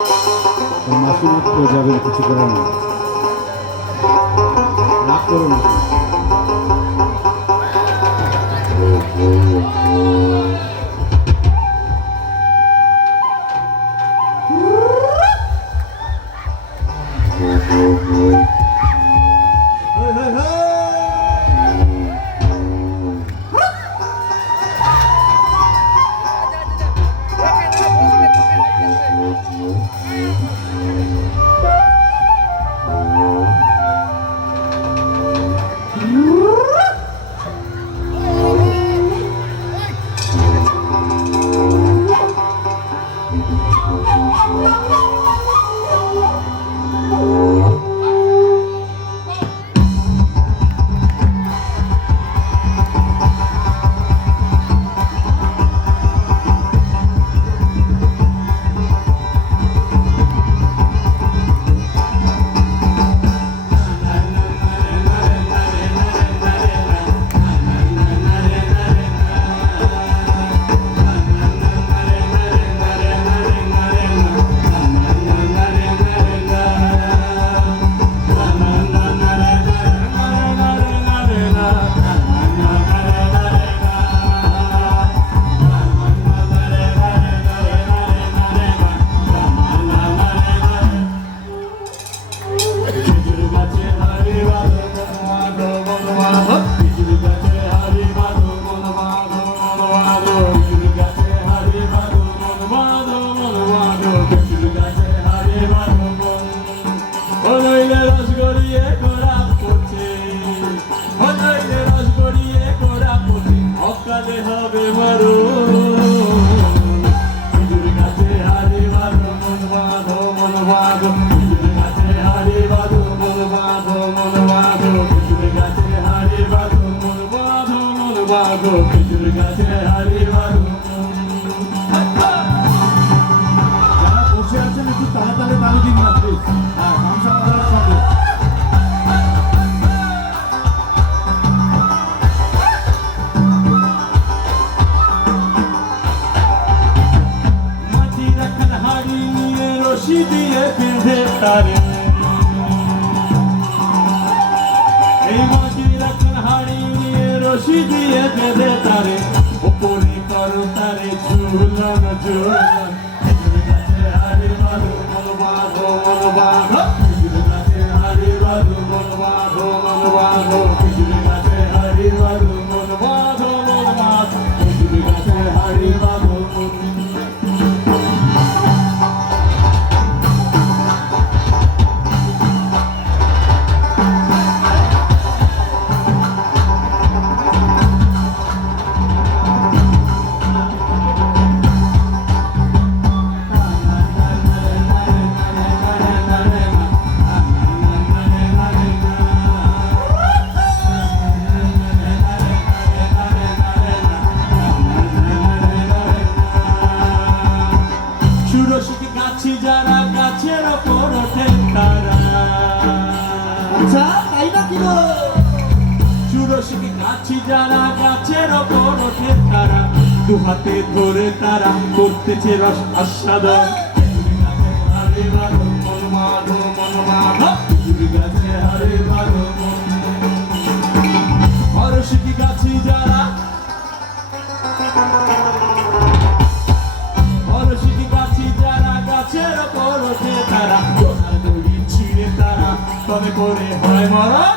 মাসুমাত তো যাবেন, কিছু করার নেই, রাগ করো না। রশি দিয়ে বেঁধে তারে উপরে করো তারে ঝুলন ঝুলন গাছে হারি বাঁধো মন বাঁধো মন বাঁধো গাছে হারি বাঁধো মন বাঁধো মন বাঁধো গাছে হারি বাঁধো মন বাঁধো মন বাঁধো গাছে হারি বাঁধো যারা গাছের ওপর ওঠে তারা আচ্ছা তাই না কি গো চুরসিকে গাছি যারা গাছের ওপর ওঠে তারা দু হাতে ধরে তারা করতেছে রস আস্বাদন হারে বাঁধো মন বাঁধো মন বাঁধো গাছে হারে বাঁধো হরসিকি গাছি যারা গাছের ওপর ওঠে তারা দড়ি ছিঁড়ে তারা তবে করে হয় মরণ